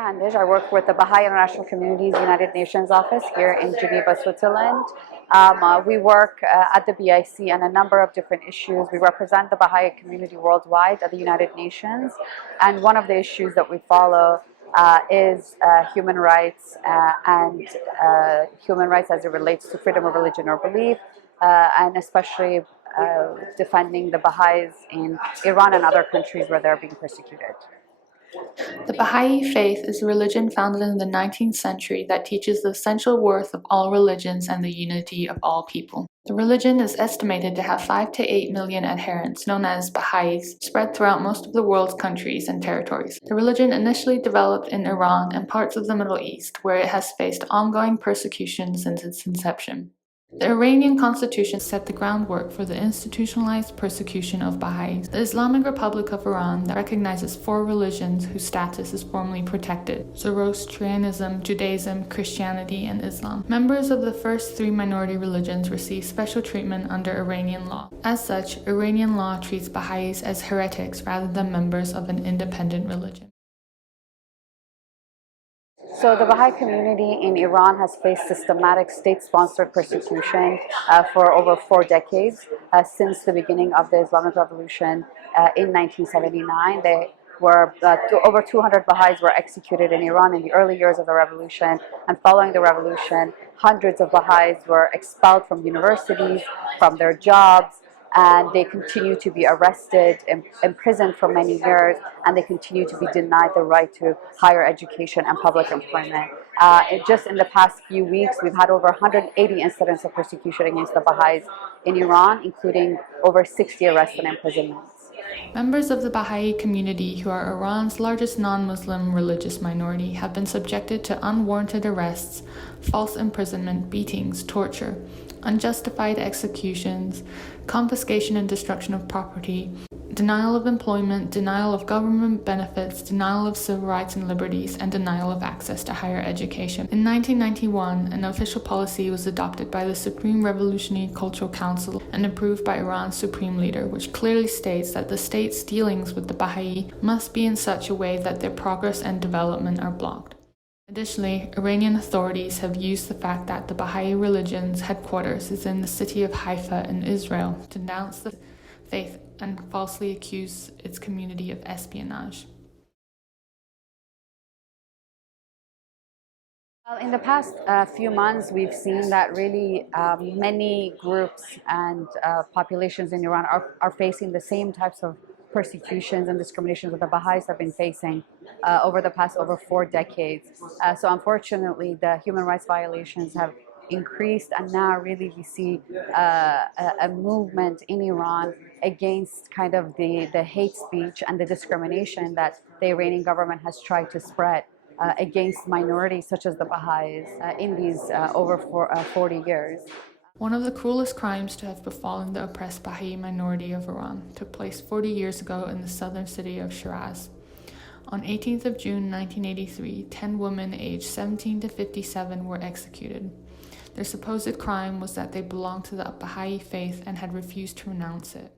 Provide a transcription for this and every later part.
Fahandej. I work with the Baha'i International Community's United Nations office here in Geneva, Switzerland. We work at the BIC on a number of different issues. We represent the Baha'i community worldwide at the United Nations, and one of the issues that we follow is human rights and human rights as it relates to freedom of religion or belief, and especially defending the Baha'is in Iran and other countries where they're being persecuted. The Baha'i faith is a religion founded in the 19th century that teaches the essential worth of all religions and the unity of all people. The religion is estimated to have 5 to 8 million adherents, known as Baha'is, spread throughout most of the world's countries and territories. The religion initially developed in Iran and parts of the Middle East, where it has faced ongoing persecution since its inception. The Iranian constitution set the groundwork for the institutionalized persecution of Baha'is. The Islamic Republic of Iran that recognizes 4 religions whose status is formally protected: Zoroastrianism, Judaism, Christianity, and Islam. Members of the first 3 minority religions receive special treatment under Iranian law. As such, Iranian law treats Baha'is as heretics rather than members of an independent religion. So the Baha'i community in Iran has faced systematic state-sponsored persecution for over 4 decades, since the beginning of the Islamic Revolution in 1979. Over 200 Baha'is were executed in Iran in the early years of the revolution, and following the revolution, hundreds of Baha'is were expelled from universities, from their jobs, and they continue to be arrested and imprisoned for many years, and they continue to be denied the right to higher education and public employment. Just in the past few weeks, we've had over 180 incidents of persecution against the Baha'is in Iran, including over 60 arrests and imprisonments. Members of the Baha'i community, who are Iran's largest non-Muslim religious minority, have been subjected to unwarranted arrests, false imprisonment, beatings, torture, unjustified executions, confiscation and destruction of property, denial of employment, denial of government benefits, denial of civil rights and liberties, and denial of access to higher education. In 1991, an official policy was adopted by the Supreme Revolutionary Cultural Council and approved by Iran's supreme leader, which clearly states that the state's dealings with the Baha'i must be in such a way that their progress and development are blocked. Additionally, Iranian authorities have used the fact that the Baha'i religion's headquarters is in the city of Haifa in Israel to denounce the faith and falsely accuse its community of espionage. In the past few months, we've seen that really many groups and populations in Iran are facing the same types of persecutions and discriminations that the Baha'is have been facing over the past 4 decades. So unfortunately, the human rights violations have increased, and now really we see a movement in Iran against kind of the hate speech and the discrimination that the Iranian government has tried to spread against minorities such as the Baha'is in these over 40 years. One of the cruelest crimes to have befallen the oppressed Baha'i minority of Iran took place 40 years ago in the southern city of Shiraz. On 18th of June 1983, 10 women aged 17 to 57 were executed. Their supposed crime was that they belonged to the Baha'i faith and had refused to renounce it.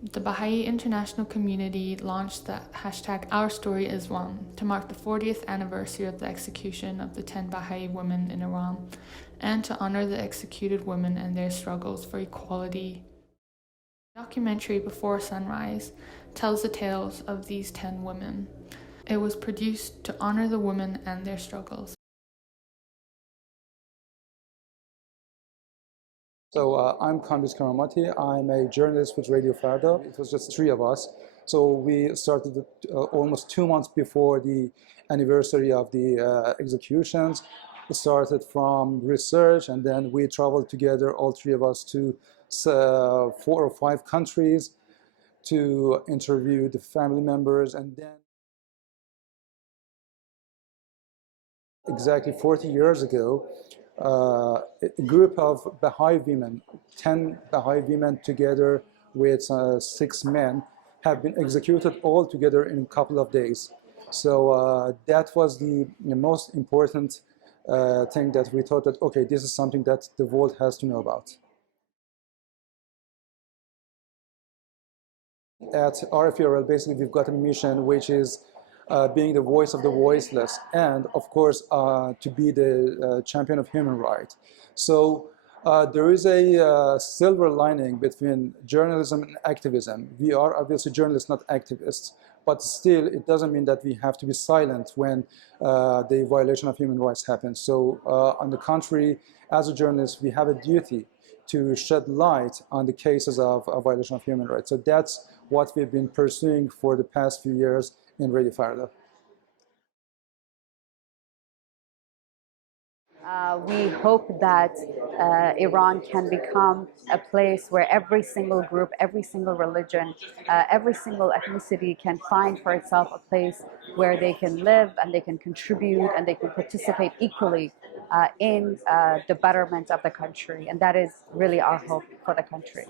The Baha'i international community launched the hashtag #OurStoryIsOne to mark the 40th anniversary of the execution of the 10 Baha'i women in Iran, and to honor the executed women and their struggles for equality. The documentary Before Sunrise tells the tales of these 10 women. It was produced to honor the women and their struggles. So I'm Kambiz Keramati. I'm a journalist with Radio Farda. It was just 3 of us. So we started almost 2 months before the anniversary of the executions. We started from research, and then we traveled together, all 3 of us, to 4 or 5 countries to interview the family members. And then exactly 40 years ago, a group of Baha'i women, 10 Baha'i women together with 6 men, have been executed all together in a couple of days. So that was the most important thing that we thought that, okay, this is something that the world has to know about. At RFERL, basically, we've got a mission which is being the voice of the voiceless, and of course to be the champion of human rights. So there is a silver lining between journalism and activism. We are obviously journalists, not activists, but still it doesn't mean that we have to be silent when the violation of human rights happens. So on the contrary, as a journalist, we have a duty to shed light on the cases of violation of human rights. So that's what we've been pursuing for the past few years in Radio Farda. We hope that Iran can become a place where every single group, every single religion, every single ethnicity can find for itself a place where they can live and they can contribute and they can participate equally in the betterment of the country. And that is really our hope for the country.